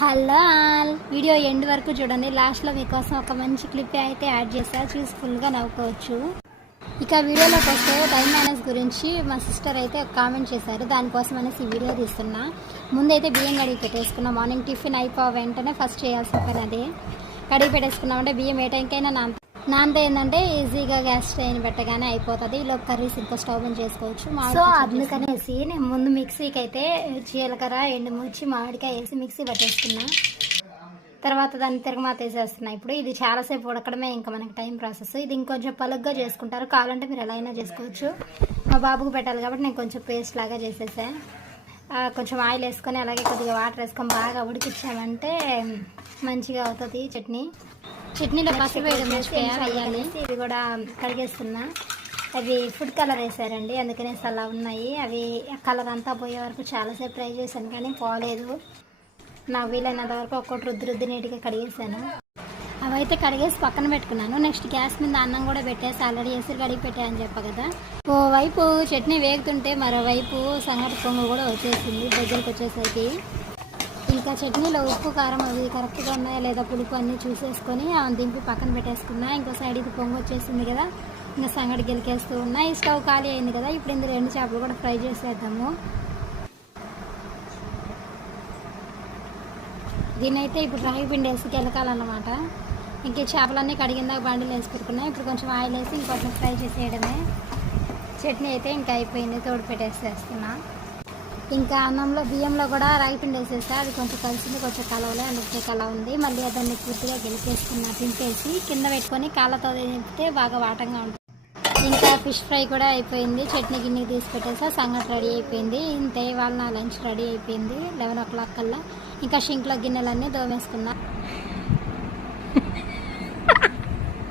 Hello all, video end వరకు చూడండి. లాస్ట్లో మీకోసం ఒక మంచి క్లిప్ అయితే యాడ్ చేస్తా, చూసి ఫుల్గా నవ్వుకోవచ్చు. ఇక వీడియోలోకి వస్తే టైం మేనేజ్ గురించి మా సిస్టర్ అయితే ఒక కామెంట్ చేశారు. దానికోసం అనేసి ఈ వీడియో తీస్తున్నా. ముందైతే బియ్యం కడిగి పెట్టేసుకున్నాం. మార్నింగ్ టిఫిన్ అయిపో వెంటనే ఫస్ట్ చేయాల్సిన పని అదే. కడిగి పెట్టేసుకున్నామంటే బియ్యం ఏ టైంకైనా నాంతే ఏంటంటే ఈజీగా గ్యాస్ స్టవ్ పెట్టగానే అయిపోతుంది. ఇలా కర్రీస్ ఇంకో స్టవ్ అని చేసుకోవచ్చు. సో అందుకనేసి నేను ముందు మిక్సీకి అయితే జీలకర్ర ఎండుమిర్చి మామిడికాయ వేసి మిక్సీ పట్టేసుకున్నా. తర్వాత దాన్ని తిరగమాత వేసేస్తున్నా. ఇప్పుడు ఇది చాలాసేపు ఉడకడమే ఇంకా మనకి టైం ప్రాసెస్. ఇది ఇంకొంచెం పలుగ్గా చేసుకుంటారు, కావాలంటే మీరు ఎలా అయినా చేసుకోవచ్చు. మా బాబుకు పెట్టాలి కాబట్టి నేను కొంచెం పేస్ట్ లాగా చేసేసా. కొంచెం ఆయిల్ వేసుకొని అలాగే కొద్దిగా వాటర్ వేసుకొని బాగా ఉడికిచ్చామంటే మంచిగా అవుతుంది చట్నీ. చట్నీలో పసుపు వేయడం వేయాలి. ఇవి కూడా కడిగేస్తున్నా. అవి ఫుడ్ కలర్ వేసారండి, అందుకనేసి అలా ఉన్నాయి. అవి కలర్ అంతా పోయే వరకు చాలాసేపు ట్రై చేశాను కానీ పోలేదు. నాకు వీలైనంత వరకు ఒక్కొక్కటి రుద్ది నీట్గా కడిగేసాను. అవైతే కడిగేసి పక్కన పెట్టుకున్నాను. నెక్స్ట్ గ్యాస్ మీద అన్నం కూడా పెట్టేసి ఆల్రెడీ ఎసురు కడిగి పెట్టాయని చెప్పా కదా. ఓవైపు చట్నీ వేగుతుంటే మరోవైపు సంగటి పొంగు కూడా వచ్చేసింది. దగ్గరికి వచ్చేసరికి ఇంకా చట్నీలో ఉప్పు కారం అవి కరెక్ట్గా ఉన్నాయా లేదా పులుపు అన్నీ చూసేసుకొని దింపి పక్కన పెట్టేసుకున్నా. ఇంకో సైడ్ ఇది పొంగు వచ్చేసింది కదా, ఇంకా సంగటి గెలికేస్తూ ఉన్నా. ఈ స్టవ్ ఖాళీ అయింది కదా, ఇప్పుడు ఇందులో 2 చేపలు కూడా ఫ్రై చేసేద్దాము. దీన్నైతే ఇప్పుడు రాగి పిండి వేసి గెలకాలన్నమాట. ఇంక చేపలన్నీ కడిగిందాక బండిలు వేసి పెట్టుకున్నాయి. ఇప్పుడు కొంచెం ఆయిల్ వేసి ఇంకొంచెం ఫ్రై చేసేయడమే. చట్నీ అయితే ఇంకా అయిపోయింది, తోడు పెట్టేసేస్తున్నా. ఇంకా అన్నంలో బియ్యంలో కూడా రాగి పిండి వేసేస్తే అది కొంచెం కలిసింది, కొంచెం కలవలే, అందుకే కల ఉంది. మళ్ళీ దాన్ని పూర్తిగా గెలికేసుకున్నా. తింపేసి కింద పెట్టుకొని కాళ్ళతో తింపితే బాగా వాటంగా ఉంటుంది. ఇంకా ఫిష్ ఫ్రై కూడా అయిపోయింది. చట్నీ గిన్నెకి తీసి పెట్టేసా. సంగటి రెడీ అయిపోయింది. ఇంతే ఇవాళ నా లంచ్ రెడీ అయిపోయింది 11 o'clock కల్లా. ఇంకా షింక్లో గిన్నెలన్నీ దోమేసుకున్నా.